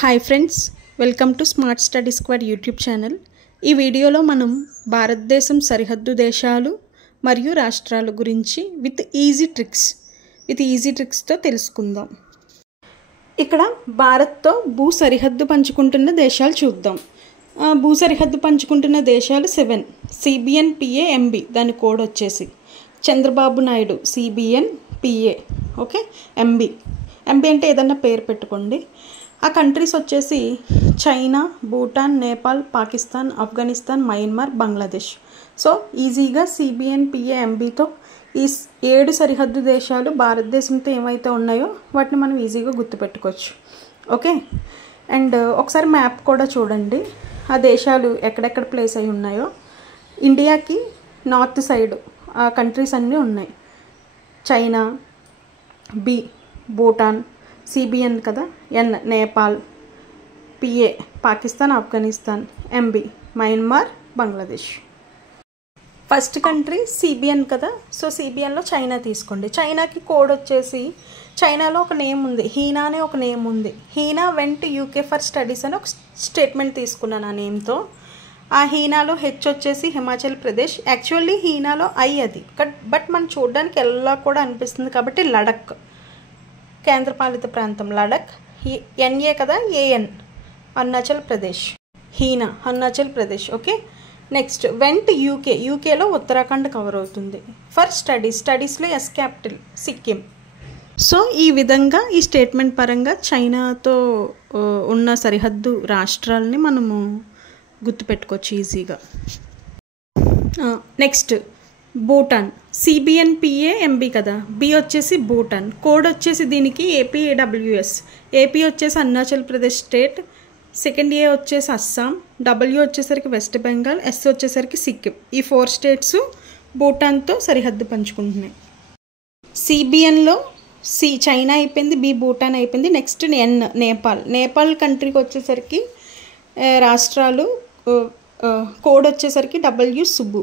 Hi friends, welcome to smart study squad YouTube channel. ఈ వీడియోలో మనం భారతదేశం సరిహద్దు దేశాలు మరియు రాష్ట్రాల గురించి విత్ ఈజీ ట్రిక్స్తో తెలుసుకుందాం. ఇక్కడ భారత్తో భూ సరిహద్దు పంచుకుంటున్న దేశాలు చూద్దాం. భూ సరిహద్దు పంచుకుంటున్న దేశాలు 7. CBN PA MB, దాని కోడ్ వచ్చేసి Chandrababu Naidu CBN PA. Okay, MB అంటే ఏదన్నా పేరు పెట్టుకోండి. ఆ కంట్రీస్ వచ్చేసి China, Bhutan, Nepal, Pakistan, Afghanistan, Myanmar, Bangladesh. So ఈజీగా CBN PA MBతో ఈ 7 సరిహద్దు దేశాలు భారతదేశంతో ఏమైతే ఉన్నాయో వాటిని మనం ఈజీగా గుర్తుపెట్టుకోవచ్చు. ఓకే, అండ్ ఒకసారి మ్యాప్ కూడా చూడండి, ఆ దేశాలు ఎక్కడెక్కడ ప్లేస్ అయి ఉన్నాయో. ఇండియాకి నార్త్ సైడ్ ఆ కంట్రీస్ అన్నీ ఉన్నాయి. చైనా, B భూటాన్, CBN కదా, N Nepal, PA Pakistan, Afghanistan, MB Myanmar, Bangladesh. First country CBN కదా, సో CBNలో చైనా తీసుకోండి. చైనాకి కోడ్ వచ్చేసి, చైనాలో ఒక నేమ్ ఉంది, హీనా అనే ఒక నేమ్ ఉంది. Heena went UK for studies అని ఒక స్టేట్మెంట్ తీసుకున్నాను ఆ నేమ్తో. ఆ హీనాలో H వచ్చేసి హిమాచల్ ప్రదేశ్. యాక్చువల్లీ హీనాలో I అది, బట్ మనం చూడడానికి ఎలా కూడా అనిపిస్తుంది కాబట్టి లడక్ కేంద్రపాలిత ప్రాంతం లడక్. NA కదా, AN Arunachal Pradesh. Heena Arunachal Pradesh. Okay, next went యూకేలో ఉత్తరాఖండ్ కవర్ అవుతుంది. ఫర్ స్టడీస్లో S క్యాపిటల్ సిక్కిం. సో ఈ విధంగా ఈ స్టేట్మెంట్ పరంగా చైనాతో ఉన్న సరిహద్దు రాష్ట్రాలని మనము గుర్తుపెట్టుకోవచ్చు ఈజీగా. Next Bhutan, CBN PA MB కదా, B వచ్చేసి భూటాన్. కోడ్ వచ్చేసి దీనికి APAWS. AP వచ్చేసి Arunachal Pradesh state, second A వచ్చేసి అస్సాం, W వచ్చేసరికి వెస్ట్ బెంగాల్, S వచ్చేసరికి సిక్కిం. ఈ 4 స్టేట్స్ భూటాన్తో సరిహద్దు పంచుకుంటున్నాయి. CBNలో C చైనా అయిపోయింది, B భూటాన్ అయిపోయింది. నెక్స్ట్ N నేపాల్ కంట్రీకి వచ్చేసరికి రాష్ట్రాలు కోడ్ వచ్చేసరికి W సుబ్బు.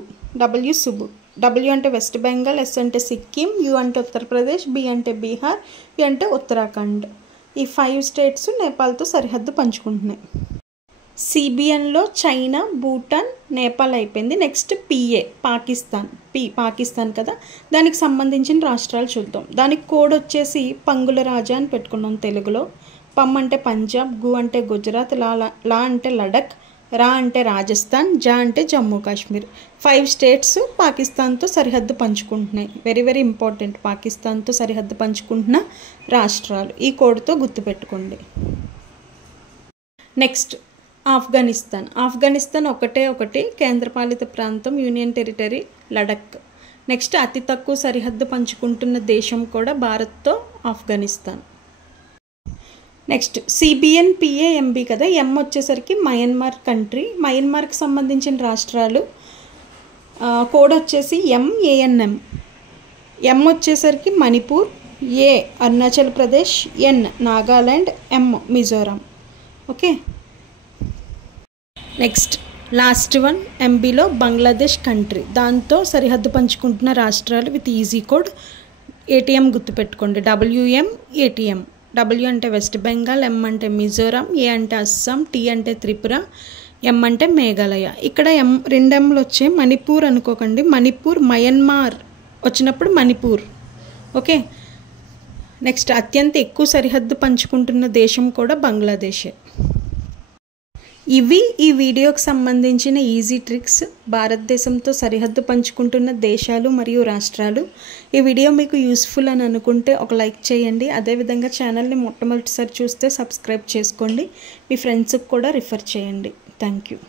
W అంటే వెస్ట్ బెంగాల్, S అంటే సిక్కిం, U అంటే ఉత్తరప్రదేశ్, B అంటే బీహార్, U అంటే ఉత్తరాఖండ్. ఈ 5 స్టేట్స్ నేపాల్తో సరిహద్దు పంచుకుంటున్నాయి. CBNలో చైనా, భూటాన్, నేపాల్ అయిపోయింది. నెక్స్ట్ PA పాకిస్తాన్ కదా, దానికి సంబంధించిన రాష్ట్రాలు చూద్దాం. దానికి కోడ్ వచ్చేసి పంగుల రాజా అని పెట్టుకున్నాం తెలుగులో. పమ్ అంటే పంజాబ్, గు అంటే గుజరాత్, లా అంటే లడక్, రా అంటే రాజస్థాన్, జా అంటే జమ్మూ కాశ్మీర్. 5 స్టేట్స్ పాకిస్తాన్తో సరిహద్దు పంచుకుంటున్నాయి. వెరీ వెరీ ఇంపార్టెంట్, పాకిస్తాన్తో సరిహద్దు పంచుకుంటున్న రాష్ట్రాలు ఈ కోడ్తో గుర్తుపెట్టుకోండి. నెక్స్ట్ ఆఫ్ఘనిస్తాన్ ఒకటి కేంద్రపాలిత ప్రాంతం, యూనియన్ టెరిటరీ లడక్. నెక్స్ట్ అతి తక్కువ సరిహద్దు పంచుకుంటున్న దేశం కూడా భారత్తో Afghanistan. Next CBN PA MB కదా, M వచ్చేసరికి మయన్మార్ కంట్రీ. మయన్మార్కి సంబంధించిన రాష్ట్రాలు కోడ్ వచ్చేసి MANM. M వచ్చేసరికి Manipur, A Arunachal Pradesh, N Nagaland, M Mizoram. Okay, next last one MBలో బంగ్లాదేశ్ కంట్రీ. దాంతో సరిహద్దు పంచుకుంటున్న రాష్ట్రాలు విత్ ఈజీ కోడ్ ATM గుర్తుపెట్టుకోండి. WM ATM. W అంటే వెస్ట్ బెంగాల్, M అంటే మిజోరాం, A అంటే అస్సాం, T అంటే త్రిపుర, M అంటే మేఘాలయ. ఇక్కడ 2 Mలు వచ్చాయి, మణిపూర్ అనుకోకండి. మణిపూర్ మయన్మార్ వచ్చినప్పుడు మణిపూర్. ఓకే, నెక్స్ట్ అత్యంత ఎక్కువ సరిహద్దు పంచుకుంటున్న దేశం కూడా బంగ్లాదేశే. ఇవి ఈ వీడియోకి సంబంధించిన ఈజీ ట్రిక్స్, భారతదేశంతో సరిహద్దు పంచుకుంటున్న దేశాలు మరియు రాష్ట్రాలు. ఈ వీడియో మీకు యూస్ఫుల్ అని అనుకుంటే ఒక లైక్ చేయండి. అదేవిధంగా ఛానల్ని మొట్టమొదటిసారి చూస్తే సబ్స్క్రైబ్ చేసుకోండి. మీ ఫ్రెండ్స్కి కూడా రిఫర్ చేయండి. Thank you.